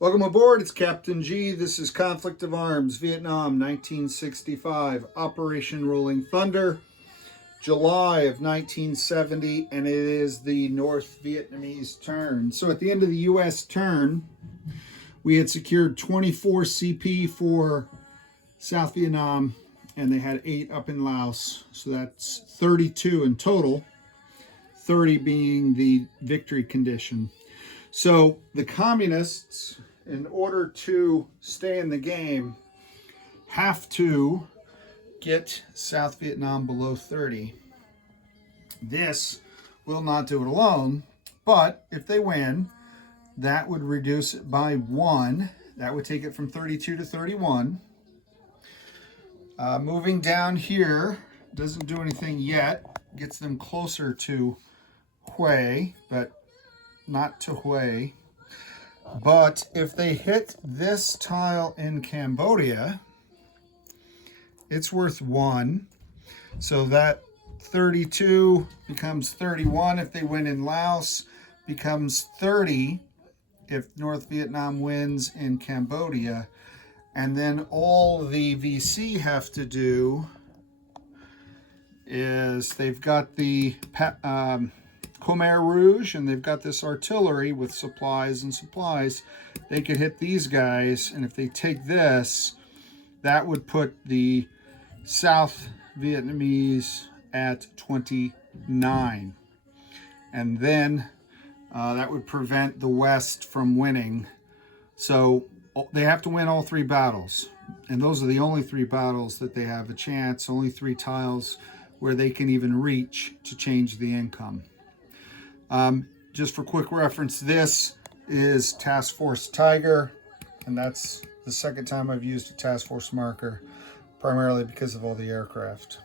Welcome aboard, it's Captain G. This is Conflict of Arms, Vietnam, 1965, Operation Rolling Thunder, July of 1970, and it is the North Vietnamese turn. So at the end of the U.S. turn, we had secured 24 CP for South Vietnam, and they had 8 up in Laos. So that's 32 in total, 30 being the victory condition. So the communists, in order to stay in the game, have to get South Vietnam below 30. This will not do it alone, but if they win, that would reduce it by 1. That would take it from 32 to 31. Moving down here doesn't do anything yet. Gets them closer to Hue, but not to Hue. But if they hit this tile in Cambodia, it's worth 1. So that 32 becomes 31 if they win in Laos, becomes 30 if North Vietnam wins in Cambodia. And then all the VC have to do is they've got the Khmer Rouge, and they've got this artillery with supplies and supplies. They could hit these guys, and if they take this, that would put the South Vietnamese at 29. And then that would prevent the West from winning. So they have to win all 3 battles. And those are the only 3 battles that they have a chance, only 3 tiles where they can even reach to change the income. Just for quick reference, this is Task Force Tiger, and that's the second time I've used a Task Force marker, primarily because of all the aircraft.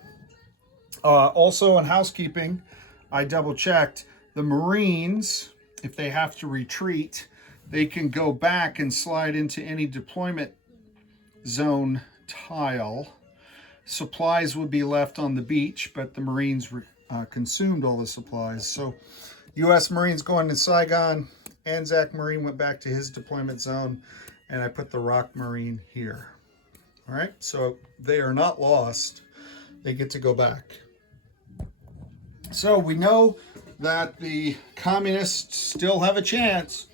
Also in housekeeping, I double checked the Marines, if they have to retreat, they can go back and slide into any deployment zone tile. Supplies would be left on the beach, but the Marines consumed all the supplies. So U.S. Marines going to Saigon, Anzac Marine went back to his deployment zone, and I put the Rock Marine here. All right, so they are not lost. They get to go back. So we know that the communists still have a chance,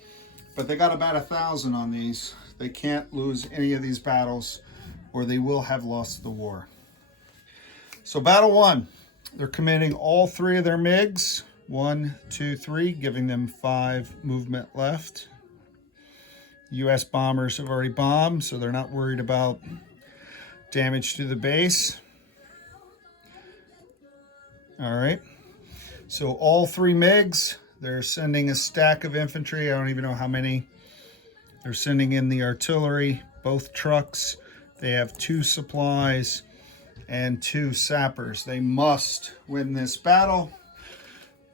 but they got about 1,000 on these. They can't lose any of these battles, or they will have lost the war. So battle 1, they're committing all 3 of their MiGs. 1, 2, 3, giving them 5 movement left. U.S. bombers have already bombed, so they're not worried about damage to the base. All right. So all 3 MiGs, they're sending a stack of infantry. I don't even know how many. They're sending in the artillery, both trucks. They have 2 supplies and 2 sappers. They must win this battle.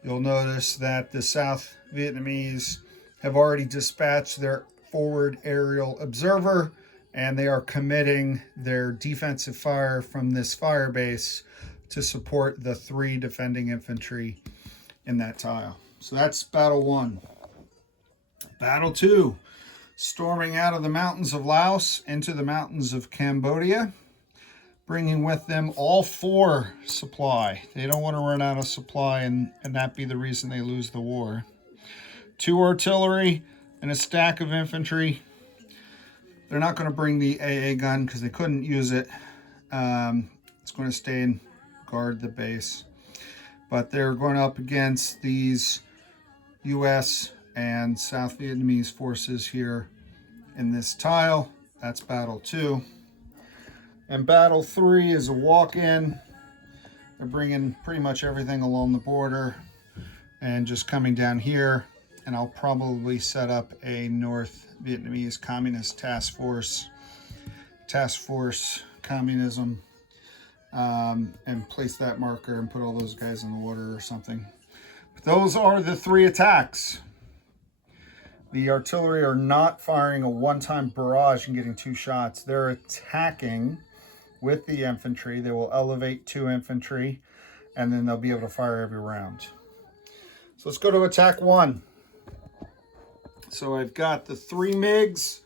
You'll notice that the South Vietnamese have already dispatched their forward aerial observer, and they are committing their defensive fire from this fire base to support the 3 defending infantry in that tile. So that's battle 1. Battle 2, storming out of the mountains of Laos into the mountains of Cambodia, bringing with them all 4 supply. They don't want to run out of supply and that be the reason they lose the war. 2 artillery and a stack of infantry. They're not going to bring the AA gun because they couldn't use it. It's going to stay and guard the base. But they're going up against these U.S. and South Vietnamese forces here in this tile. That's battle 2. And battle 3 is a walk-in. They're bringing pretty much everything along the border and just coming down here. And I'll probably set up a North Vietnamese Communist Task Force Communism, and place that marker and put all those guys in the water or something. But those are the 3 attacks. The artillery are not firing a one-time barrage and getting 2 shots. They're attacking with the infantry. They will elevate 2 infantry, and then they'll be able to fire every round. So let's go to attack 1. So I've got the 3 MIGs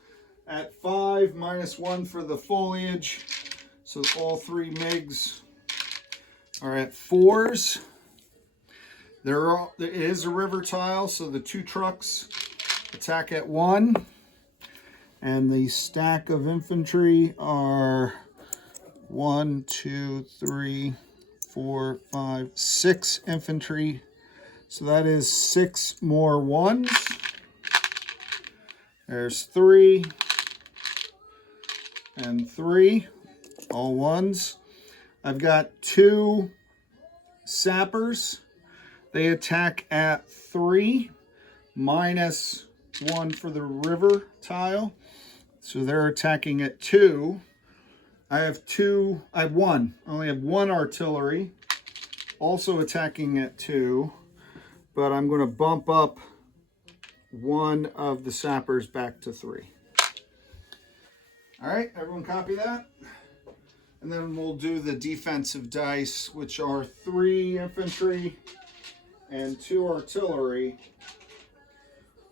at 5 minus 1 for the foliage. So all 3 MIGs are at 4s. There is a river tile, so the 2 trucks attack at 1. And the stack of infantry are 1, 2, 3, 4, 5, 6 infantry. So that is 6 more 1s. There's 3 and 3, all 1s. I've got 2 sappers. They attack at 3 minus 1 for the river tile. So they're attacking at 2. I have 1. I only have 1 artillery, also attacking at 2. But I'm going to bump up 1 of the sappers back to 3. All right, everyone copy that? And then we'll do the defensive dice, which are 3 infantry and 2 artillery,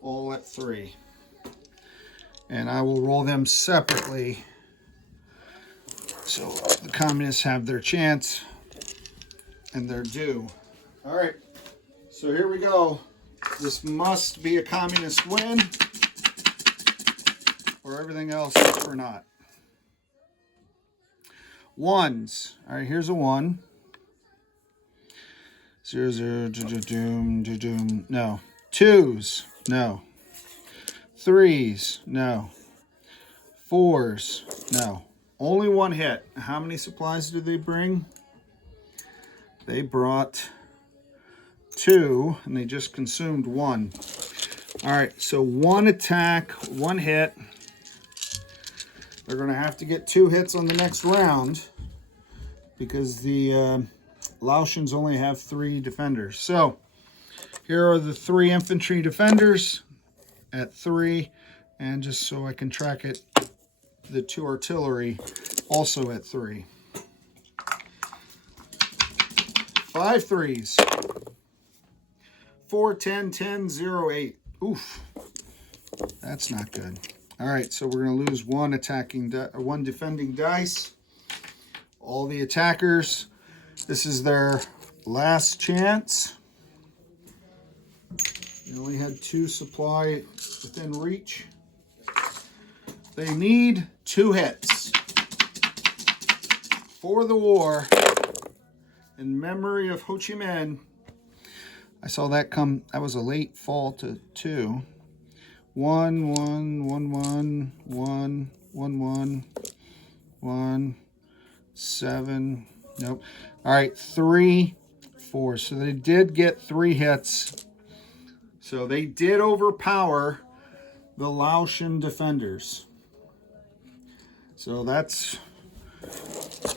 all at 3. And I will roll them separately so the communists have their chance and their due. All right, so here we go. This must be a communist win, or everything else is for naught. 1s. All right, here's a 1. 0, 0, doom. No. 2s. No. 3s. No. 4s. No. Only 1 hit. How many supplies did they bring? They brought 2, and they just consumed 1. All right, so 1 attack, 1 hit. They're going to have to get 2 hits on the next round because the Laotians only have 3 defenders. So here are the 3 infantry defenders at 3, and just so I can track it, the 2 artillery also at 3. 5 3s. 4, 10, 10, 0, 8. Oof. That's not good. All right, so we're going to lose 1 defending dice. All the attackers, this is their last chance. They only had 2 supply within reach. They need 2 hits for the war in memory of Ho Chi Minh. I saw that come. That was a late fall to 2. 1, 1, 1, 1, 1, 1, 1, 1, 7. Nope. All right, 3, 4. So they did get 3 hits. So they did overpower the Laotian defenders. So that's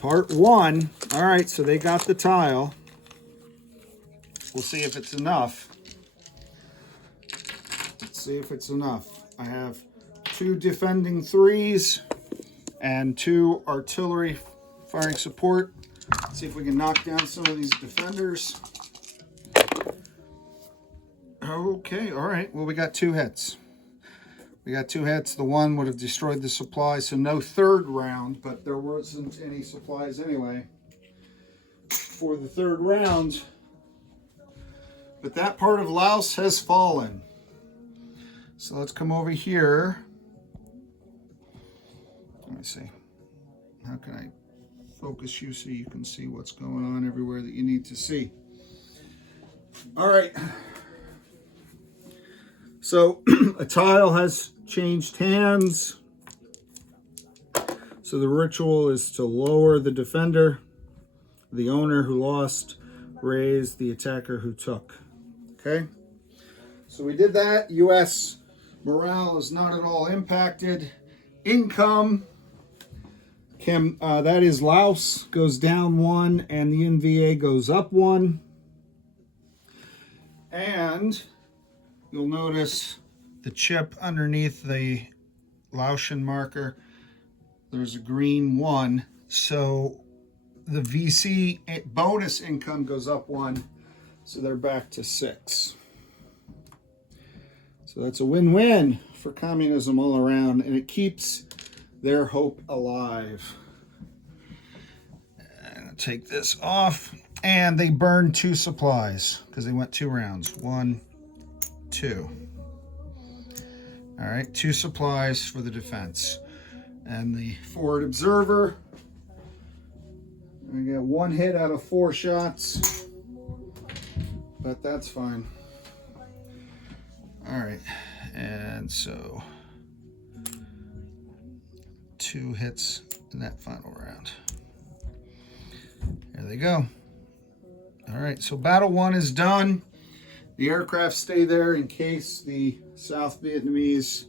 part 1. All right, so they got the tile. We'll see if it's enough. Let's see if it's enough. I have 2 defending 3s and 2 artillery firing support. Let's see if we can knock down some of these defenders. Okay, all right. Well, we got 2 hits. We got 2 hits. The 1 would have destroyed the supplies, so no 3rd round, but there wasn't any supplies anyway for the 3rd round. But that part of Laos has fallen. So let's come over here. Let me see. How can I focus you so you can see what's going on everywhere that you need to see? All right. So a tile has changed hands. So the ritual is to lower the defender, the owner who lost, raise the attacker who took. Okay? So we did that. U.S. morale is not at all impacted. Income, that is Laos, goes down 1, and the NVA goes up 1. And you'll notice the chip underneath the Laotian marker, there's a green 1. So the VC bonus income goes up 1. So they're back to 6. So So that's a win-win for communism all around, and it keeps their hope alive. And I'll take this off, and they burned 2 supplies because they went 2 rounds. 1, 2. All right, 2 supplies for the defense. And the forward observer, I get 1 hit out of 4 shots, but that's fine. All right, and so 2 hits in that final round. There they go. All right, so battle 1 is done. The aircraft stay there in case the South Vietnamese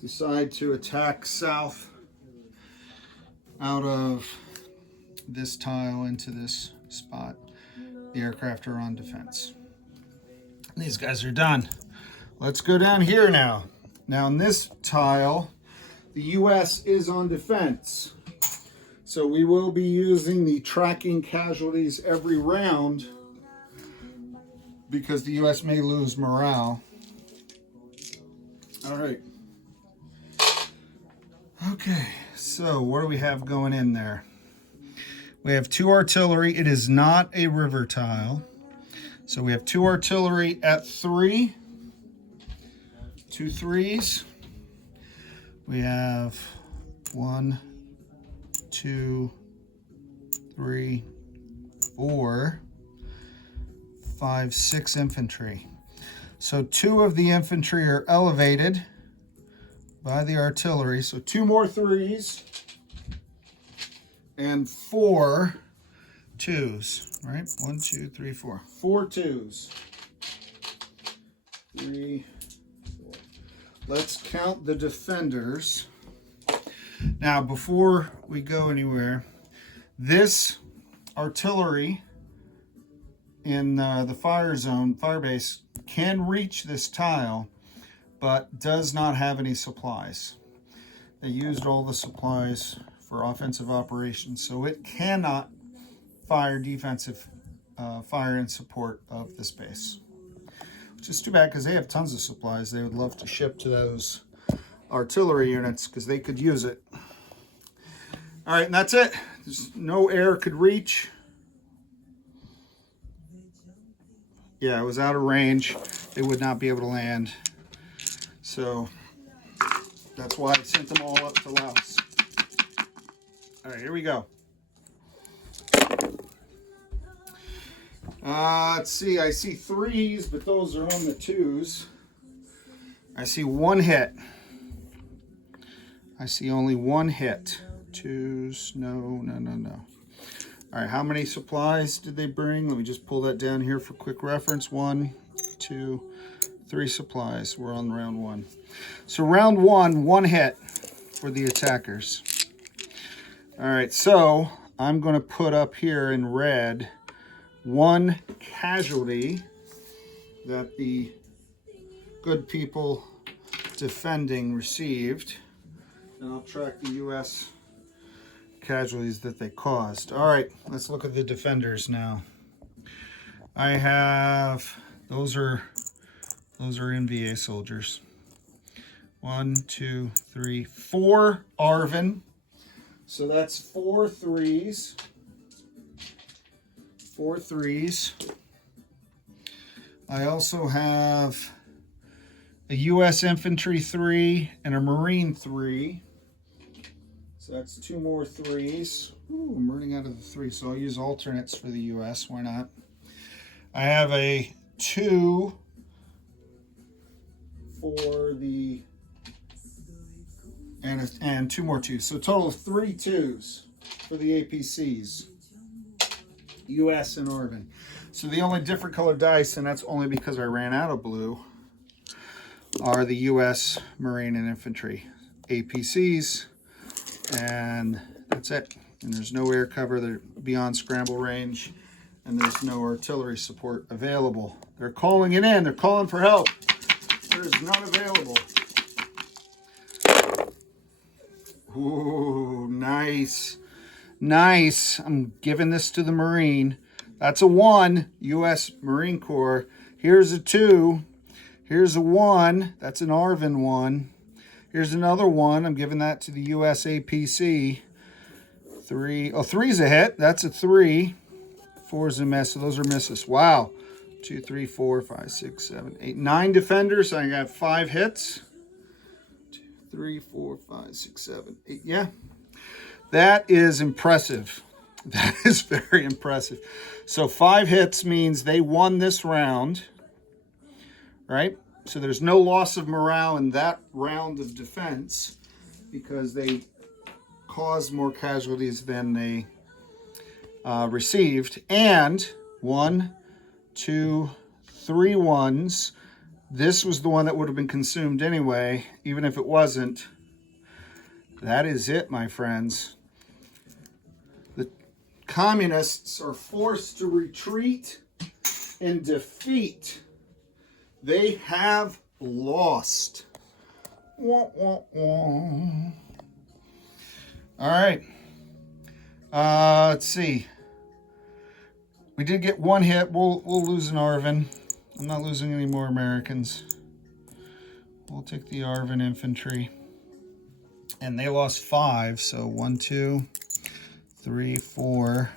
decide to attack south out of this tile into this spot. The aircraft are on defense. These guys are done. Let's go down here now. Now in this tile, the US is on defense. So we will be using the tracking casualties every round because the US may lose morale. All right. Okay, so what do we have going in there? We have 2 artillery. It is not a river tile. So we have 2 artillery at 3. 2 3s. We have 1, 2, 3, 4, 5, 6 infantry. So 2 of the infantry are elevated by the artillery. So 2 more 3s and 4 2s, right? 1, 2, 3, 4. 4 2s. 3, 4. Let's count the defenders. Now, before we go anywhere, this artillery in the fire zone, fire base, can reach this tile, but does not have any supplies. They used all the supplies for offensive operations, so it cannot fire defensive fire in support of this base. Which is too bad because they have tons of supplies they would love to ship to those artillery units because they could use it. All right, and that's it. There's no air could reach. Yeah, it was out of range. They would not be able to land. So that's why I sent them all up to Laos. All right, here we go. Let's see, I see 3s, but those are on the 2s. I see 1 hit. I see only 1 hit. 2s, no. All right, how many supplies did they bring? Let me just pull that down here for quick reference. 1, 2, 3 supplies. We're on round 1. So round 1, 1 hit for the attackers. All right, so I'm going to put up here in red 1 casualty that the good people defending received. And I'll track the U.S. casualties that they caused. All right, let's look at the defenders now. I have, those are NVA soldiers. 1, 2, 3, 4 ARVN. So that's 4 3s. 4 3s. I also have a U.S. Infantry 3 and a Marine 3. So that's 2 more 3s. Ooh, I'm running out of the 3, so I'll use alternates for the U.S. Why not? I have a 2 for the and 2 more 2s. So a total of 3 2s for the APCs. U.S. and ARVN. So the only different colored dice, and that's only because I ran out of blue, are the U.S. Marine and Infantry APCs, and that's it. And there's no air cover, they're beyond scramble range, and there's no artillery support available. They're calling it in, they're calling for help. There's none available. Ooh, nice. Nice. I'm giving this to the Marine. That's a 1, U.S. Marine Corps. Here's a 2. Here's a 1. That's an ARVN 1. Here's another 1. I'm giving that to the US APC. 3. Oh, 3's a hit. That's a 3. 4's a miss. So those are misses. Wow. 2, 3, 4, 5, 6, 7, 8, 9 defenders. So I got 5 hits. 2, 3, 4, 5, 6, 7, 8. Yeah. That is impressive. That is very impressive. So 5 hits means they won this round, right? So there's no loss of morale in that round of defense because they caused more casualties than they received. And 1, 2, 3 ones. This was the one that would have been consumed anyway, even if it wasn't. That is it, my friends. The communists are forced to retreat and defeat. They have lost. Wah, wah, wah. All right. Let's see. We did get 1 hit. We'll lose an ARVN. I'm not losing any more Americans. We'll take the ARVN infantry. And they lost 5. So 1, 2, 3, 4,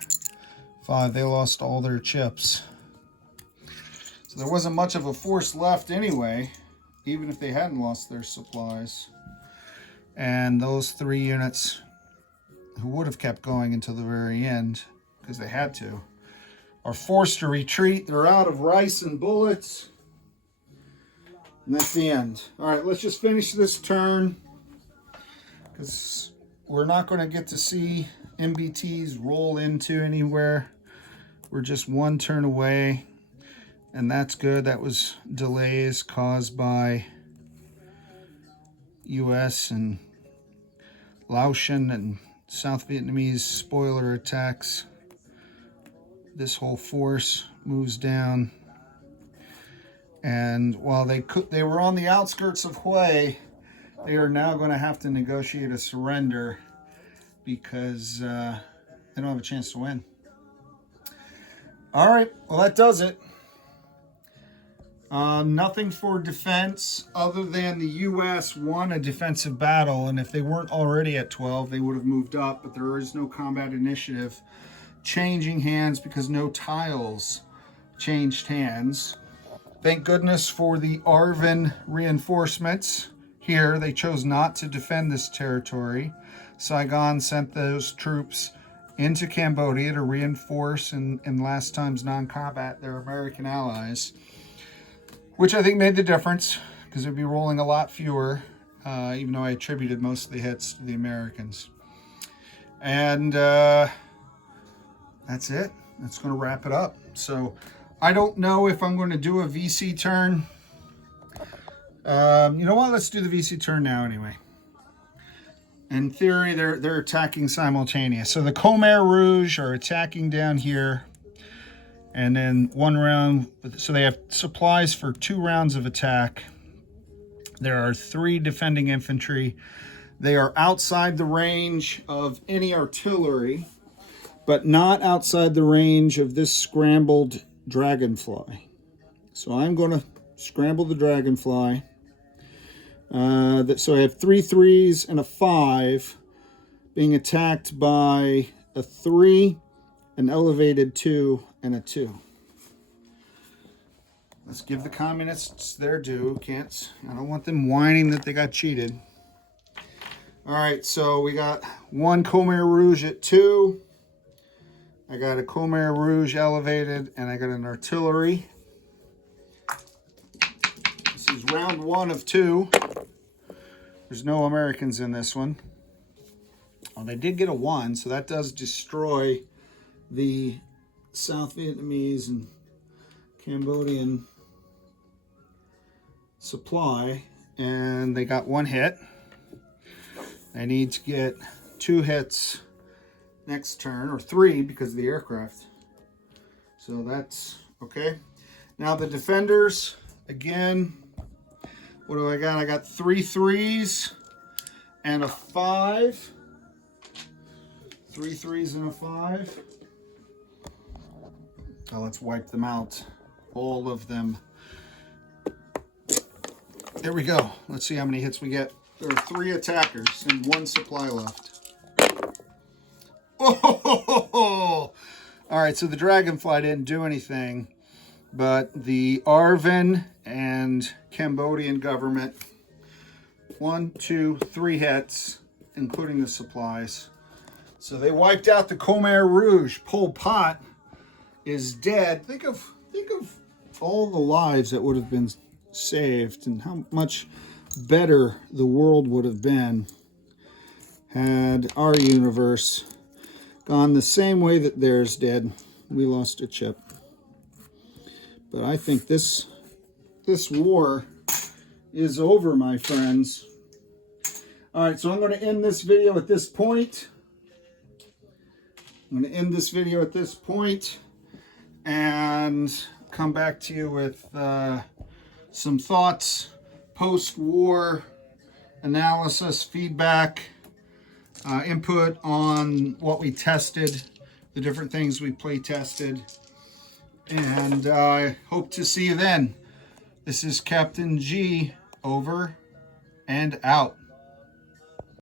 5. They lost all their chips. So there wasn't much of a force left anyway, even if they hadn't lost their supplies. And those 3 units who would have kept going until the very end, because they had to, are forced to retreat. They're out of rice and bullets. And that's the end. All right, let's just finish this turn, because we're not going to get to see MBTs roll into anywhere. We're just 1 turn away. And that's good. That was delays caused by US and Laotian and South Vietnamese spoiler attacks. This whole force moves down. And while they were on the outskirts of Hue, they are now going to have to negotiate a surrender because they don't have a chance to win. All right, well, that does it. Nothing for defense other than the U.S. won a defensive battle, and if they weren't already at 12, they would have moved up, but there is no combat initiative changing hands because no tiles changed hands. Thank goodness for the ARVN reinforcements. Here, they chose not to defend this territory. Saigon sent those troops into Cambodia to reinforce in last time's non-combat their American allies, which I think made the difference because they'd be rolling a lot fewer, even though I attributed most of the hits to the Americans. And that's it. That's going to wrap it up. So I don't know if I'm going to do a VC turn. You know what? Let's do the VC turn now anyway. In theory, they're attacking simultaneous. So the Khmer Rouge are attacking down here. And then 1 round, so they have supplies for 2 rounds of attack. There are 3 defending infantry. They are outside the range of any artillery, but not outside the range of this scrambled Dragonfly. So I'm going to scramble the Dragonfly. So I have 3 3s and a 5 being attacked by a 3, an elevated 2, and a 2. Let's give the communists their due. I don't want them whining that they got cheated. All right, so we got 1 Khmer Rouge at 2. I got a Khmer Rouge elevated, and I got an artillery. This is round 1 of 2. There's no Americans in this one. Well, they did get a 1, so that does destroy the South Vietnamese and Cambodian supply, and they got 1 hit. They need to get 2 hits next turn, or 3 because of the aircraft. So that's okay. Now the defenders, again, what do I got? I got 3 3s and a 5. 3 3s and a 5. Oh, let's wipe them out. All of them. There we go. Let's see how many hits we get. There are 3 attackers and 1 supply left. Oh! All right, so the Dragonfly didn't do anything, but the Arvin and Cambodian government, 1, 2, 3 hits, including the supplies. So they wiped out the Khmer Rouge. Pol Pot is dead. Think of all the lives that would have been saved and how much better the world would have been had our universe gone the same way that theirs did. We lost a chip. But I think this war is over, my friends. All right, so I'm going to end this video at this point. I'm going to end this video at this point and come back to you with some thoughts, post-war analysis, feedback, input on what we tested, the different things we play tested, and I hope to see you then. This is Captain G, over and out.